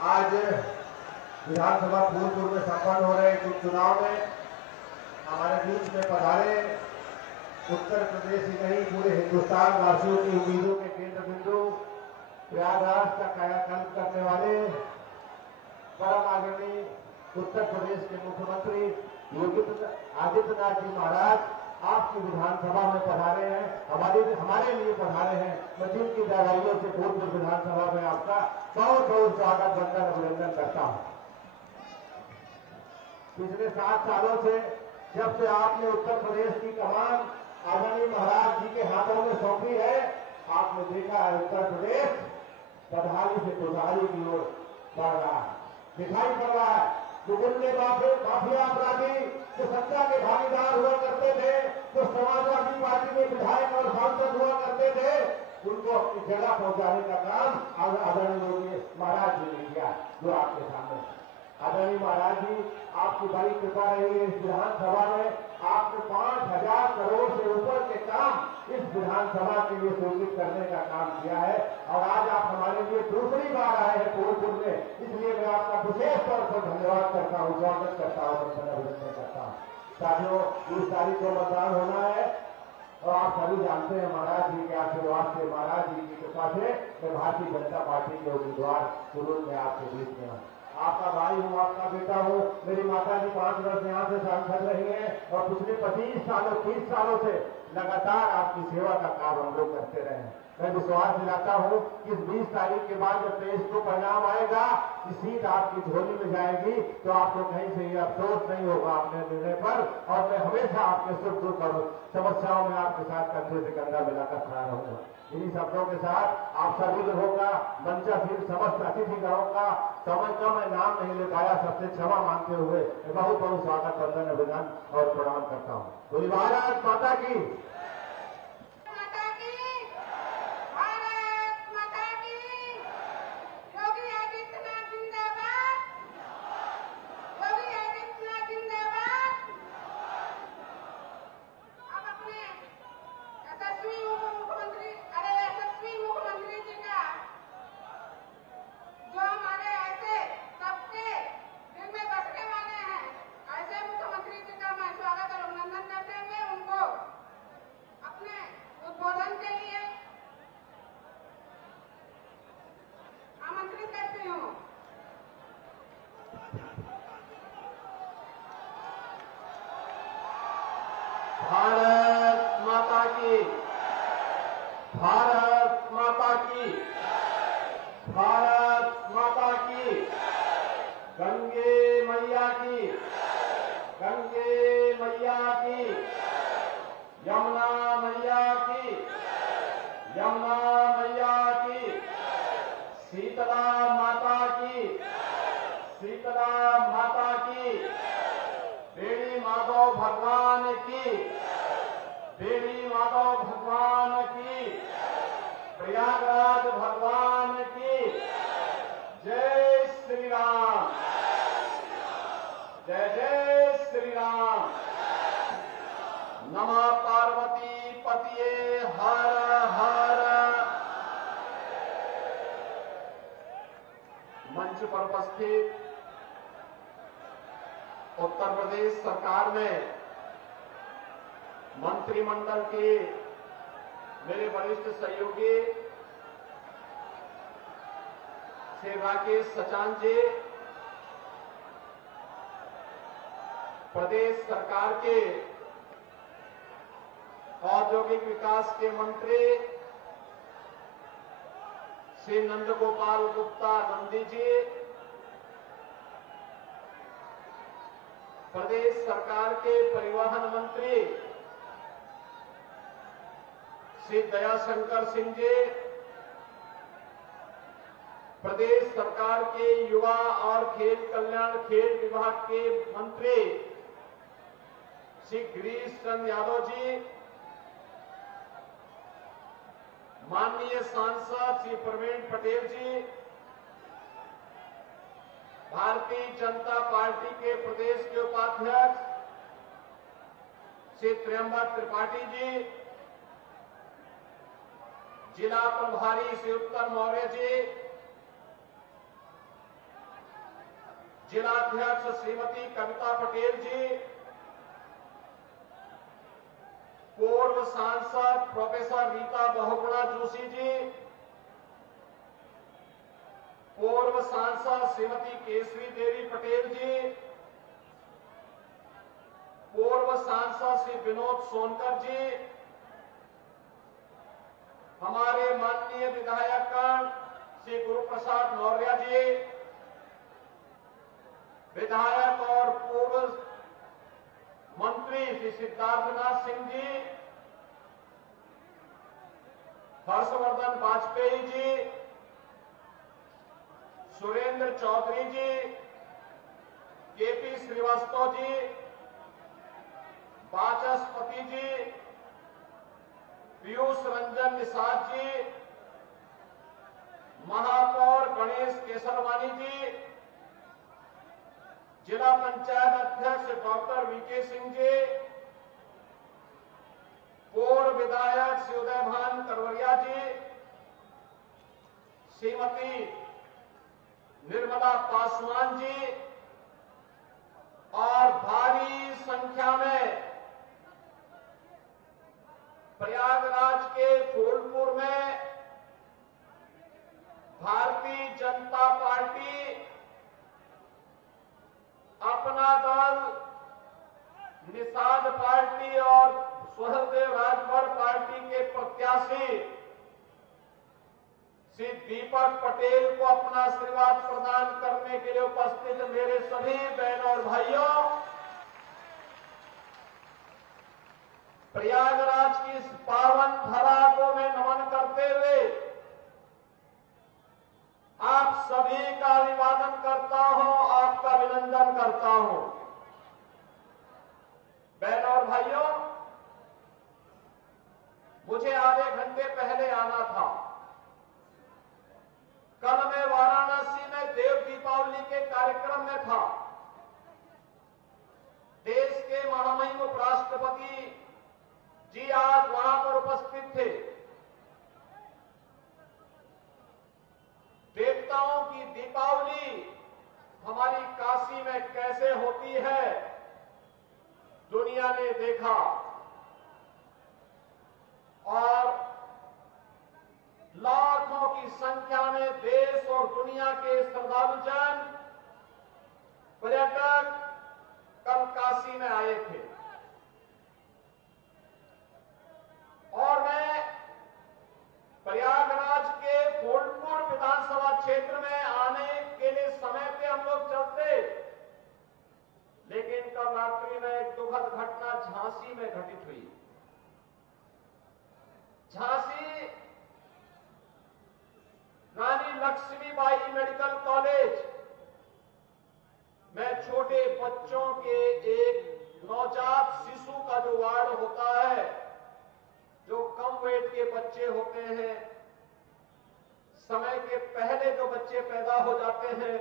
आज विधानसभा फूलपुर में संपन्न हो रहे कुछ चुनाव में हमारे बीच में पधारे उत्तर प्रदेश ही नहीं पूरे हिंदुस्तान वासियों की उम्मीदों के केंद्र बिंदु प्रयागराज का कायाकल्प करने वाले परम आदरणीय उत्तर प्रदेश के मुख्यमंत्री योगी आदित्यनाथ जी महाराज आपकी विधानसभा में पधारे हैं, हमारे लिए पधारे हैं। मैं जिनकी दयालुओं से फूलपुर विधानसभा में आपका बहुत बहुत स्वागत वंदन अभिनंदन करता हूं। पिछले 7 सालों से जब से आपने उत्तर प्रदेश की कमान आदरणीय महाराज जी के हाथों में सौंपी है, आपने देखा है उत्तर प्रदेश बदहाली से खुशहाली की ओर बढ़ रहा है, दिखाई पड़ रहा है। जो गुंडे माफिया अपराधी जो सत्ता के भागीदार हुआ करते थे, जो समाजवादी पार्टी में विधायक और सांसद हुआ करते थे, उनको अपनी जगह पहुंचाने का काम आदरणीय योगी महाराज जी ने किया, जो आपके सामने। आदरणीय महाराज जी आपकी बड़ी कृपा रही है। इस विधानसभा में आपने 5,000 करोड़ से ऊपर के काम इस विधानसभा के लिए स्वीकृत करने का काम किया है और आज आप हमारे लिए दूसरी बार आए हैं फूलपुर में, इसलिए मैं आपका विशेष तौर पर धन्यवाद करता हूँ, स्वागत करता हूँ, अभिनंदन करता हूँ। साथियों, 20 तारीख को मतदान होना है और आप सभी जानते हैं महाराज जी के आशीर्वाद से, महाराज जी की कृपा से मैं भारतीय जनता पार्टी के उम्मीदवार चुनाव में आपके बीच में हूँ। आपका भाई हूँ, आपका बेटा हूँ। मेरी माता जी 5 वर्ष यहाँ से सांसद रही हैं और पिछले 25 सालों 30 सालों से लगातार आपकी सेवा का काम हम लोग करते रहे हैं। मैं विश्वास दिलाता हूँ कि 20 तारीख के बाद जब 23 को परिणाम आएगा, कि सीट आपकी झोली में जाएगी, तो आपको कहीं से ये अफसोस नहीं होगा अपने निर्णय पर और मैं हमेशा आपके सुख दुख और समस्याओं में आपके साथ कंधे से कंधा मिलाकर खड़ा रहूंगा। इन्हीं शब्दों के साथ आप सभी लोगों का, मंचासीन समस्त अतिथिगणों का समय का मैं नाम नहीं ले पाया, सबसे क्षमा मांगते हुए बहुत बहुत स्वागत वंदन अभिनंदन और प्रणाम करता हूँ। बोली भारत माता की। भारत माता की, भारत माता की, भारत माता की, गंगे मैया की, गंगे मैया की, यमुना मैया की, यमुना मैया की, शीतला माता की, शीतला माता की, बेड़ी माधव भगवान की, देवी माधव भगवान की, प्रयागराज भगवान की, जय श्री राम, जय जय श्री राम, नमः पार्वती पतिये हर हर। मंच पर उपस्थित उत्तर प्रदेश सरकार में मंत्रिमंडल के मेरे वरिष्ठ सहयोगी श्री राकेश सचान जी, प्रदेश सरकार के औद्योगिक विकास के मंत्री श्री नंदगोपाल गुप्ता नंदी जी, प्रदेश सरकार के परिवहन मंत्री श्री दयाशंकर सिंह जी, प्रदेश सरकार के युवा और खेल कल्याण खेल विभाग के मंत्री श्री गिरीश चंद्र यादव जी, माननीय सांसद श्री प्रवीण पटेल जी, भारतीय जनता पार्टी के प्रदेश के उपाध्यक्ष श्री त्र्यंबक त्रिपाठी जी, जिला प्रभारी श्री उत्तर मौर्य जी, जिलाध्यक्ष श्रीमती कविता पटेल जी, पूर्व सांसद प्रोफेसर रीता बहुगुणा जोशी जी, पूर्व सांसद श्रीमती केसरी देवी पटेल जी, पूर्व सांसद श्री विनोद सोनकर जी, हमारे माननीय विधायकगण श्री गुरुप्रसाद मौर्य जी, विधायक और पूर्व मंत्री श्री सिद्धार्थनाथ सिंह जी, हर्षवर्धन वाजपेयी जी, सुरेंद्र चौधरी जी, केपी श्रीवास्तव जी, वाचस्पति जी, पीयूष रंजन निषाद जी, महापौर गणेश केसरवानी जी, जिला पंचायत अध्यक्ष डॉक्टर वीके सिंह जी, पूर्व विधायक श्री उदयभान करवरिया जी, श्रीमती निर्मला पासवान जी और भारी संख्या में प्रयागराज के फूलपुर में भारतीय जनता पार्टी, अपना दल, निषाद पार्टी और स्वहलदेव राजभर पार्टी के प्रत्याशी श्री दीपक पटेल को अपना आशीर्वाद प्रदान करने के लिए उपस्थित मेरे सभी बहनों और भाइयों, प्रयागराज की इस पावन धरा को मैं नमन करते हुए आप सभी का अभिवादन करता हूं, आपका अभिनंदन करता हूं। बहनों और भाइयों, मुझे आधे घंटे पहले आना था। कल मैं वाराणसी में देव दीपावली के कार्यक्रम में था। देश के महामहिम उपराष्ट्रपति जी आज वहां पर उपस्थित थे। देवताओं की दीपावली हमारी काशी में कैसे होती है, दुनिया ने देखा और लाखों की संख्या में देश और दुनिया के श्रद्धालुजन, पर्यटक कल काशी में आए थे और मैं प्रयागराज के फूलपुर विधानसभा क्षेत्र में आने के लिए समय पे हम लोग चलते, लेकिन कल रात्रि में एक दुखद घटना झांसी में घटित हुई। झांसी रानी लक्ष्मीबाई मेडिकल कॉलेज में छोटे बच्चों के एक नवजात शिशु का जो वार्ड होता है, जो कम वेट के बच्चे होते हैं, समय के पहले जो बच्चे पैदा हो जाते हैं,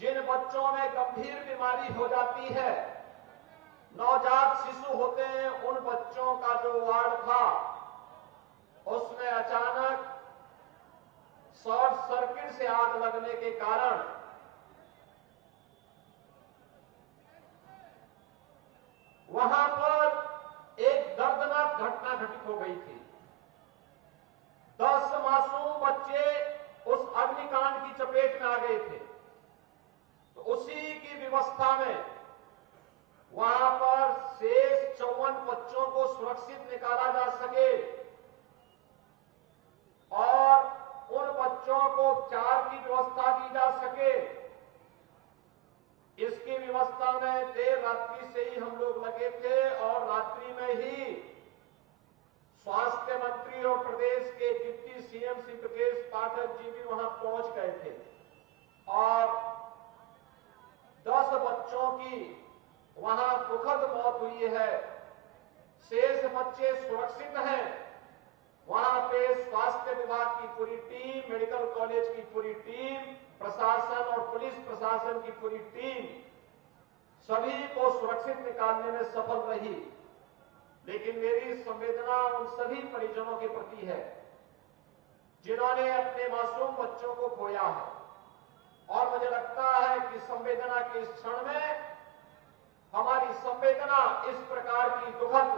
जिन बच्चों में गंभीर बीमारी हो जाती है, नवजात शिशु होते हैं, उन बच्चों का जो वार्ड था, उसमें अचानक शॉर्ट सर्किट से आग लगने के कारण वहां पर एक दर्दनाक घटना घटित हो गई थी। 10 मासूम बच्चे उस अग्निकांड की चपेट में आ गए थे। तो उसी की व्यवस्था में वहां पर शेष 54 बच्चों को सुरक्षित निकाला जा सके और उन बच्चों को उपचार की व्यवस्था की जा सके, इसकी व्यवस्था में देर रात्रि से ही हम लोग लगे थे और रात्रि में ही स्वास्थ्य मंत्री और प्रदेश के डिप्टी सीएम श्री ब्रजेश पाठक जी भी वहां पहुंच गए थे और 10 बच्चों की वहां दुखद मौत हुई है। शेष बच्चे सुरक्षित हैं। वहां पे स्वास्थ्य विभाग की पूरी टीम, मेडिकल कॉलेज की पूरी टीम, प्रशासन और पुलिस प्रशासन की पूरी टीम सभी को सुरक्षित निकालने में सफल रही। लेकिन मेरी संवेदना उन सभी परिजनों के प्रति है जिन्होंने अपने मासूम बच्चों को खोया है और मुझे लगता के इस क्षण में हमारी संवेदना इस प्रकार की दुखद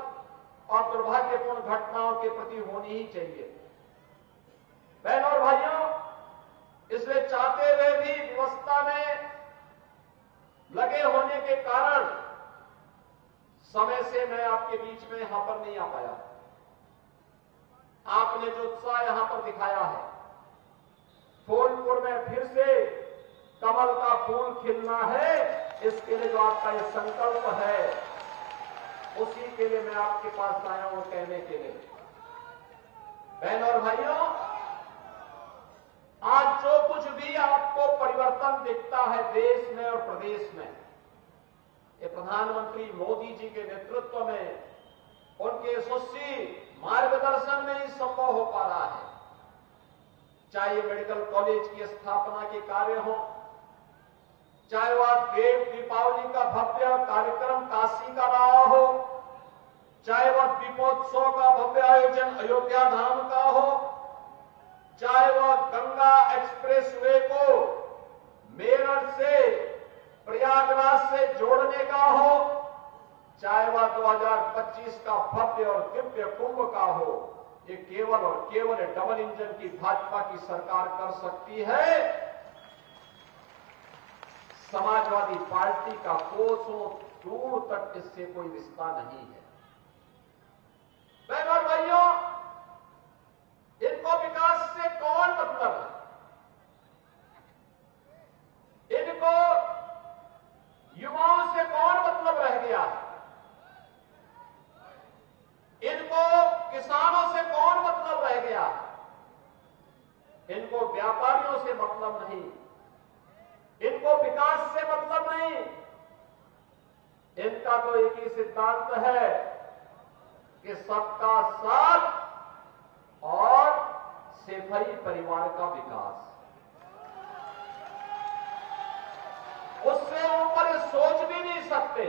और दुर्भाग्यपूर्ण घटनाओं के प्रति होनी ही चाहिए। बहनों और भाइयों, इसलिए चाहते हुए भी व्यवस्था में लगे होने के कारण समय से मैं आपके बीच में यहां पर नहीं आ पाया। आपने जो उत्साह यहां पर दिखाया है, फूलपुर में फिर से कमल का फूल खिलना है, इसके लिए जो आपका ये संकल्प है, उसी के लिए मैं आपके पास आया हूं कहने के लिए। बहनों और भाइयों, आज जो कुछ भी आपको परिवर्तन दिखता है देश में और प्रदेश में, ये प्रधानमंत्री मोदी जी के नेतृत्व में, उनके यशस्वी मार्गदर्शन में ही संभव हो पा रहा है। चाहे ये मेडिकल कॉलेज की स्थापना के कार्य हो, चाहे वह देव दीपावली का भव्य कार्यक्रम काशी का रहा हो, चाहे वह दीपोत्सव का भव्य आयोजन अयोध्या धाम का हो, चाहे वह गंगा एक्सप्रेसवे को मेरठ से प्रयागराज से जोड़ने का हो, चाहे वह 2025 का भव्य और दिव्य कुंभ का हो, ये केवल और केवल डबल इंजन की भाजपा की सरकार कर सकती है। समाजवादी पार्टी का कोसों दूर तक इससे कोई रिश्ता नहीं है। बहनों और भाइयों, इनको विकास से कौन मतलब है? इनको युवाओं से कौन मतलब रह गया है? इनको किसानों से कौन मतलब रह गया है? इनको व्यापारियों से मतलब नहीं, इनको विकास से मतलब नहीं। इनका तो एक ही सिद्धांत है कि सबका साथ और सेफई परिवार का विकास। उससे ऊपर सोच भी नहीं सकते,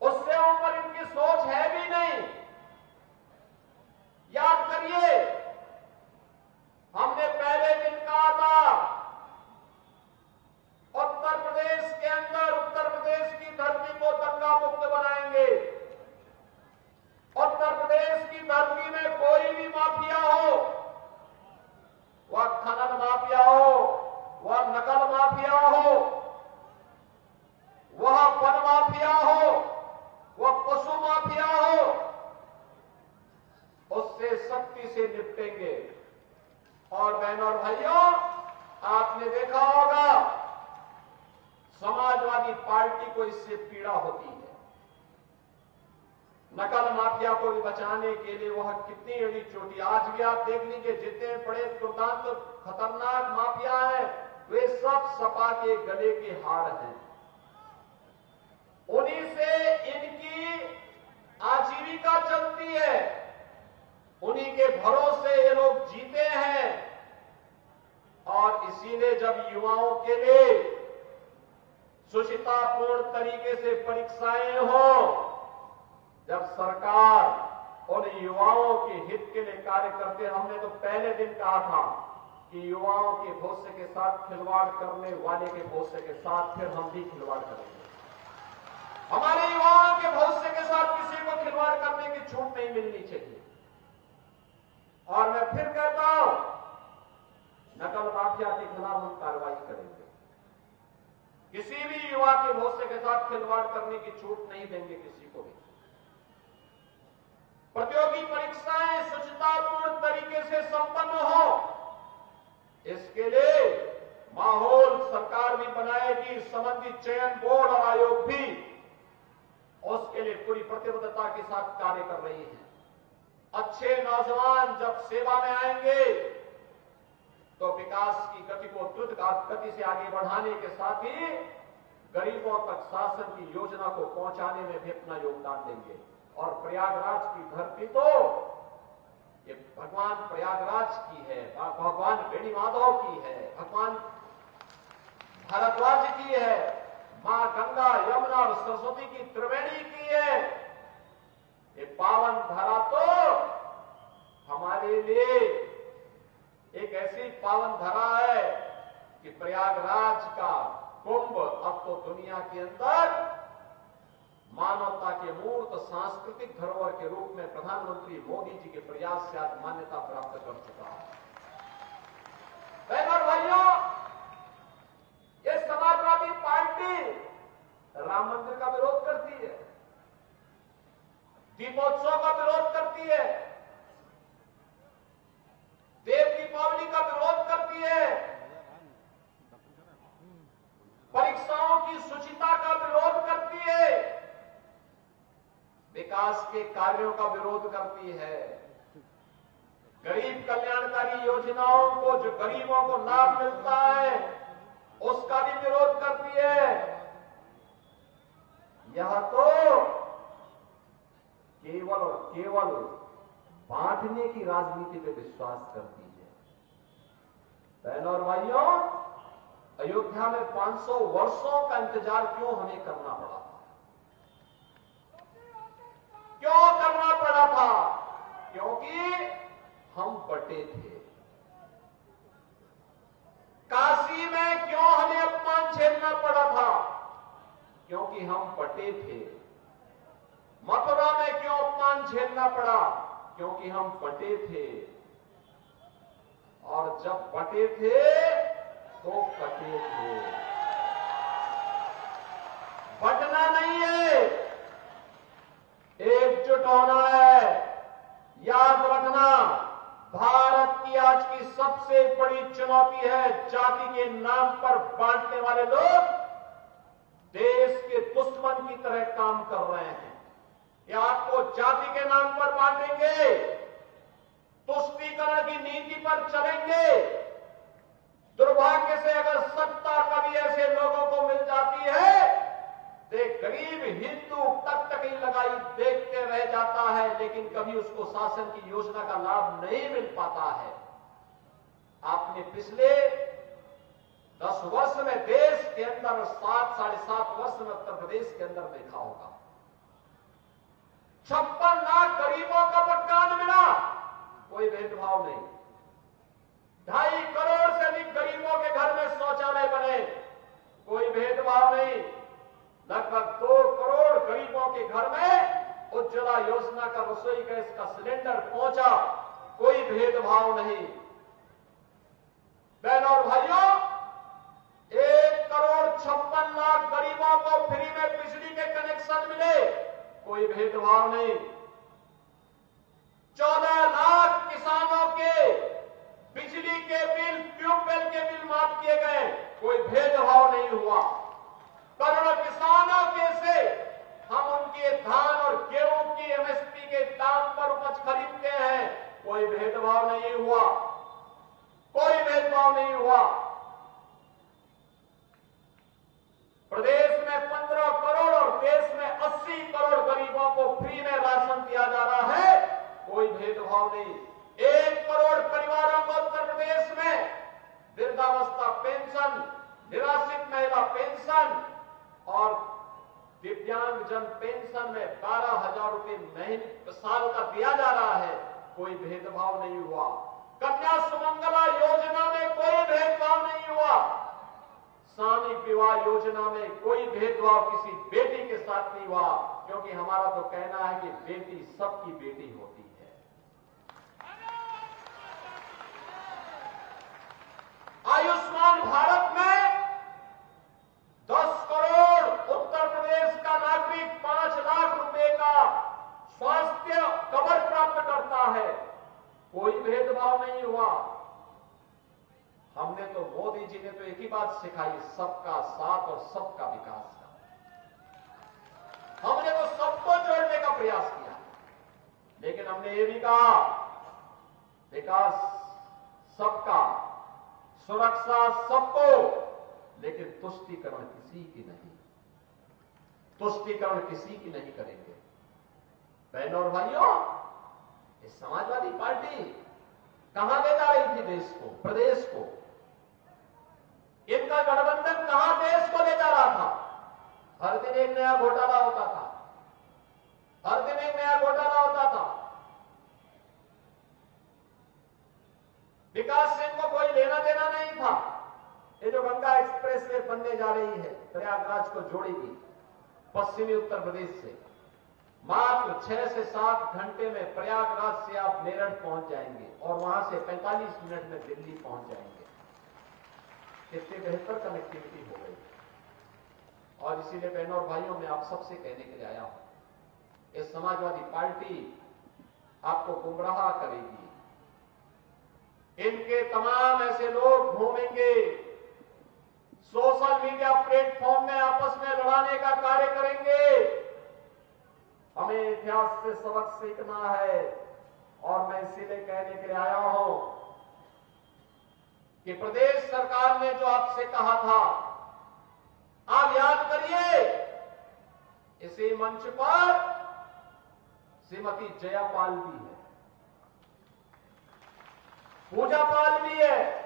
उससे ऊपर इनकी सोच है भी नहीं। याद करिए, हमने पहले दिन कहा था, उत्तर प्रदेश के अंदर उत्तर प्रदेश की धरती को दंगा मुक्त बनाएंगे। उत्तर प्रदेश की धरती में कोई भी माफिया हो, वह खनन माफिया हो, वह नकल माफिया हो, वह वन माफिया हो, वह पशु माफिया हो, उससे सख्ती से निपटेंगे। और बहनों और भाइयों, आपने देखा होगा समाजवादी पार्टी को इससे पीड़ा होती है। नकल माफिया को भी बचाने के लिए वह कितनी एड़ी चोटी, आज भी आप देख लीजिए, जितने बड़े दुर्दांत खतरनाक माफिया हैं, वे सब सपा के गले के हार हैं। उन्हीं से इनकी आजीविका चलती है, उन्हीं के भरोसे ये लोग जीते हैं। और इसीलिए जब युवाओं के लिए सुचितापूर्ण तरीके से परीक्षाएं हो, जब सरकार उन युवाओं के हित के लिए कार्य करते, हमने तो पहले दिन कहा था कि युवाओं के भविष्य के साथ खिलवाड़ करने वाले के भविष्य के साथ फिर हम भी खिलवाड़ करेंगे। हमारे युवाओं के भविष्य के साथ किसी को खिलवाड़ करने की छूट नहीं मिलनी चाहिए। और मैं फिर कहता हूं, नकल माफिया के खिलाफ हम कार्रवाई करेंगे। किसी भी युवा के भविष्य के साथ खिलवाड़ करने की छूट नहीं देंगे किसी को भी। प्रतियोगी परीक्षाएं सुचितापूर्ण तरीके से संपन्न हो, इसके लिए माहौल सरकार भी बनाएगी, संबंधित चयन बोर्ड और आयोग भी उसके लिए पूरी प्रतिबद्धता के साथ कार्य कर रही है। अच्छे नौजवान जब सेवा में आएंगे तो विकास की गति को द्रुत गति से आगे बढ़ाने के साथ ही गरीबों तक शासन की योजना को पहुंचाने में भी अपना योगदान देंगे। और प्रयागराज की धरती तो ये भगवान प्रयागराज की है, भगवान बेणी माधव की है, भगवान भारद्वाज की है, मां गंगा यमुना और सरस्वती की त्रिवेणी की है। ये पावन धरा तो हमारे लिए एक ऐसी पावन धरा है कि प्रयागराज का कुंभ अब तो दुनिया के अंदर मानवता के मूर्त सांस्कृतिक धरोहर के रूप में प्रधानमंत्री मोदी जी के प्रयास से आज मान्यता प्राप्त कर चुका है। बहनों और भाइयों, ये समाजवादी पार्टी राम मंदिर का विरोध करती है, दीपोत्सव का विरोध करती है, देव दीपावली का विरोध करती है, परीक्षाओं की शुचिता का विरोध करती है, विकास के कार्यों का विरोध करती है, गरीब कल्याणकारी योजनाओं को जो गरीबों को लाभ मिलता है उसका भी विरोध करती है। यह तो केवल और केवल बांटने की राजनीति पे विश्वास करती है। बहनों और भाइयों, अयोध्या में 500 वर्षों का इंतजार क्यों हमें करना पड़ा था? क्यों करना पड़ा था? क्योंकि हम बटे थे। काशी में क्यों हमें अपमान झेलना पड़ा था? क्योंकि हम बटे थे। मथुरा में क्यों अपमान झेलना पड़ा? क्योंकि हम बटे थे। और जब बटे थे तो कटे थे। बटना नहीं है, एकजुट होना है। याद रखना, भारत की आज की सबसे बड़ी चुनौती है जाति के नाम पर बांटने वाले लोग देश के दुश्मन की तरह काम कर रहे हैं। ये आपको जाति के नाम पर बांटेंगे, तुष्टीकरण की नीति पर चलेंगे। दुर्भाग्य से अगर सत्ता कभी ऐसे लोगों को मिल जाती है तो गरीब हिंदू तक ही लगाई देखते रह जाता है, लेकिन कभी उसको शासन की योजना का लाभ नहीं मिल पाता है। आपने पिछले 10 वर्ष में देश के अंदर 7-7.5 वर्ष में उत्तर प्रदेश के अंदर देखा होगा 56 लाख गरीबों का मकान मिला, कोई भेदभाव नहीं। 2.5 करोड़ से अधिक गरीबों के घर में शौचालय बने, कोई भेदभाव नहीं। लगभग 2 करोड़ गरीबों के घर में उज्ज्वला योजना का रसोई गैस का सिलेंडर पहुंचा, कोई भेदभाव नहीं। बहनों और भाइयों, 1,56,00,000 गरीबों को फ्री में बिजली के कनेक्शन मिले, कोई भेदभाव नहीं। 14 लाख किसानों के बिजली के बिल, ट्यूबवेल के बिल माफ किए गए, कोई भेदभाव नहीं हुआ। करोड़ों किसानों के से हम उनके धान और गेहूं की एमएसपी के दाम पर उपज खरीदते हैं, कोई भेदभाव नहीं हुआ, कोई भेदभाव नहीं हुआ। प्रदेश में 15 करोड़ और देश में 80 करोड़ गरीबों को फ्री में राशन दिया जा रहा है, कोई भेदभाव नहीं। 1 करोड़ परिवारों को उत्तर प्रदेश में वृद्धावस्था पेंशन, निराश्रित महिला पेंशन और दिव्यांगजन पेंशन में 12,000 रुपए महीने साल का दिया जा रहा है, कोई भेदभाव नहीं हुआ। कन्या सुमंगला योजना में कोई भेदभाव नहीं हुआ। सामूहिक विवाह योजना में कोई भेदभाव किसी बेटी के साथ नहीं हुआ, क्योंकि हमारा तो कहना है कि बेटी सबकी बेटी होती है। आयुष्मान भारत में 10 करोड़ उत्तर प्रदेश का नागरिक 5 लाख रुपए का स्वास्थ्य कवर प्राप्त करता है, कोई भेदभाव नहीं हुआ। हमने तो, मोदी जी ने तो एक ही बात सिखाई, सबका साथ और सबका विकास का। हमने तो सबको जोड़ने का प्रयास किया, लेकिन हमने ये भी कहा विकास सबका, सुरक्षा सबको, लेकिन तुष्टीकरण किसी की नहीं, तुष्टीकरण किसी की नहीं करेंगे। बहनों और भाइयों, ये समाजवादी पार्टी कहां ले जा रही थी देश को, प्रदेश को? इनका गठबंधन कहां देश को ले जा रहा था? हर दिन एक नया घोटाला होता था, हर दिन एक नया घोटाला होता था। विकास से इनको कोई लेना देना नहीं था। ये जो गंगा एक्सप्रेस वे बनने जा रही है, प्रयागराज को जोड़ेगी पश्चिमी उत्तर प्रदेश से। मात्र 6 से 7 घंटे में प्रयागराज से आप मेरठ पहुंच जाएंगे और वहां से 45 मिनट में दिल्ली पहुंच जाएंगे। कितनी बेहतर कनेक्टिविटी हो गई। और इसीलिए बहनों और भाइयों, मैं आप सबसे कहने के लिए आया हूं, इस समाजवादी पार्टी आपको गुमराह करेगी। इनके तमाम ऐसे लोग घूमेंगे, सोशल मीडिया प्लेटफॉर्म में आपस में लड़ाने का कार्य करेंगे। हमें इतिहास से सबक सीखना है और मैं इसीलिए कहने के लिए आया हूं कि प्रदेश सरकार ने जो आपसे कहा था, आप याद करिए, इसी मंच पर श्रीमती जयापाल भी है, पूजा पाल भी है।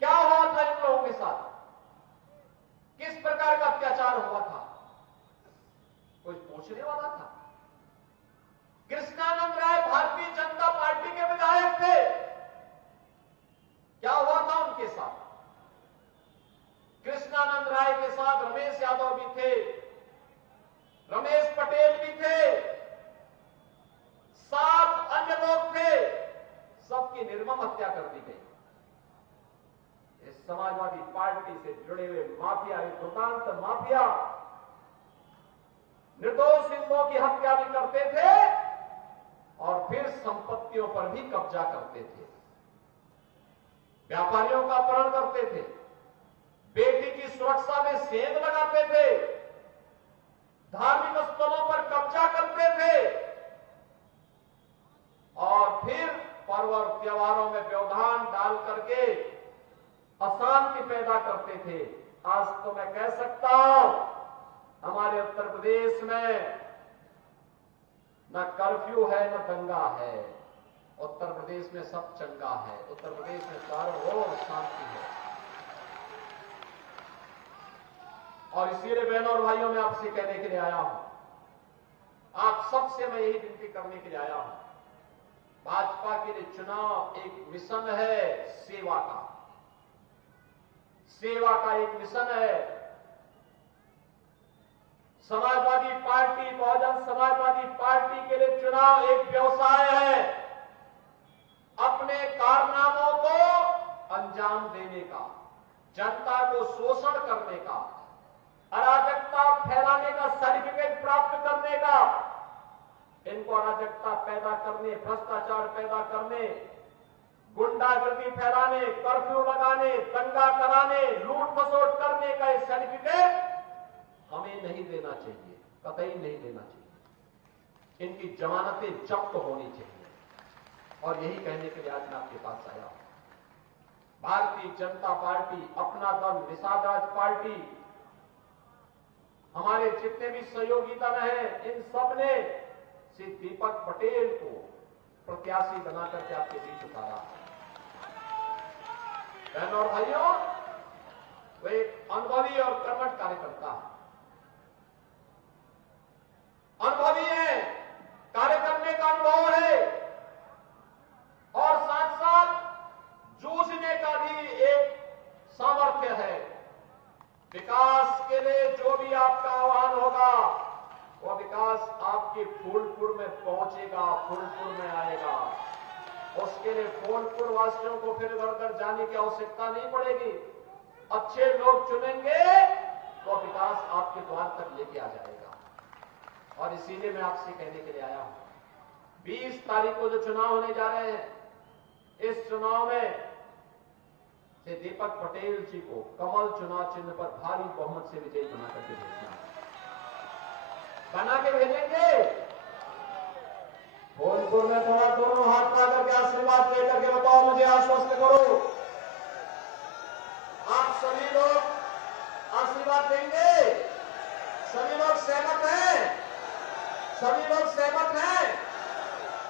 क्या हुआ था इन लोगों के साथ? किस प्रकार का अत्याचार हुआ था? कोई पूछने वाला था? कृष्णानंद राय भारतीय जनता पार्टी के विधायक थे, क्या हुआ था उनके साथ? कृष्णानंद राय के साथ रमेश यादव भी थे, रमेश पटेल भी थे, 7 अन्य लोग थे, सबकी निर्मम हत्या कर दी गई। इस समाजवादी पार्टी से जुड़े हुए माफिया, दुर्दांत माफिया निर्दोष हिंदुओं की हत्या भी करते थे और फिर संपत्तियों पर भी कब्जा करते थे, व्यापारियों का अपहरण करते थे, बेटी की सुरक्षा में सेंध लगाते थे, धार्मिक स्थलों पर कब्जा करते थे और फिर पर्व और त्योहारों में व्यवधान डाल करके अशांति पैदा करते थे। आज तो मैं कह सकता हूं, हमारे उत्तर प्रदेश में न कर्फ्यू है न दंगा है, उत्तर प्रदेश में सब चंगा है, उत्तर प्रदेश में चारों ओर शांति है। और इसीलिए बहनों और भाइयों, मैं आपसे कहने के लिए आया हूं, आप सबसे मैं यही विनती करने के लिए आया हूं, भाजपा के लिए चुनाव एक मिशन है, सेवा का एक मिशन है। समाजवादी पार्टी, बहुजन समाजवादी पार्टी के लिए चुनाव एक व्यवसाय है, अपने कारनामों को अंजाम देने का, जनता को शोषण करने का, अराजकता फैलाने का सर्टिफिकेट प्राप्त करने का, इनको अराजकता पैदा करने, भ्रष्टाचार पैदा करने, गुंडागर्दी फैलाने, कर्फ्यू लगाने, दंगा कराने, लूट खसोट करने का ये सर्टिफिकेट हमें नहीं देना चाहिए, कतई नहीं देना चाहिए। इनकी जमानतें जब्त होनी चाहिए। और यही कहने के लिए आज मैं आपके पास आया हूं। भारतीय जनता पार्टी, अपना दल, निषाद राज पार्टी, हमारे जितने भी सहयोगी दल हैं, इन सब ने श्री दीपक पटेल को प्रत्याशी बनाकर के आपके बीच उतारा। बहनों और भाइयों, वो एक अनुभवी और कर्मठ कार्यकर्ता है, अनुभवी है, कार्य करने का अनुभव है और साथ साथ जूझने का भी एक सामर्थ्य है। विकास के लिए जो भी आपका आह्वान होगा, वो विकास आपके फूलपुर में पहुंचेगा, फूलपुर में आएगा। उसके लिए फूलपुर वासियों को फिर इधर उधर जाने की आवश्यकता नहीं पड़ेगी। अच्छे लोग चुनेंगे तो विकास आपके द्वार तक लेके आ जाएगा। और इसीलिए मैं आपसे कहने के लिए आया हूं, 20 तारीख को जो चुनाव होने जा रहे हैं, इस चुनाव में से दीपक पटेल जी को कमल चुनाव चिन्ह पर भारी बहुमत से विजयी बना करके भेजना है। बना के भेजेंगे। फूलपुर में थोड़ा दोनों हाथ पा करके आशीर्वाद लेकर के बताओ, मुझे आश्वस्त करो, आप सभी लोग आशीर्वाद देंगे? सभी लोग सहमत हैं? सभी लोग सहमत हैं?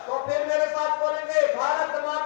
तो फिर मेरे साथ बोलेंगे, भारत माता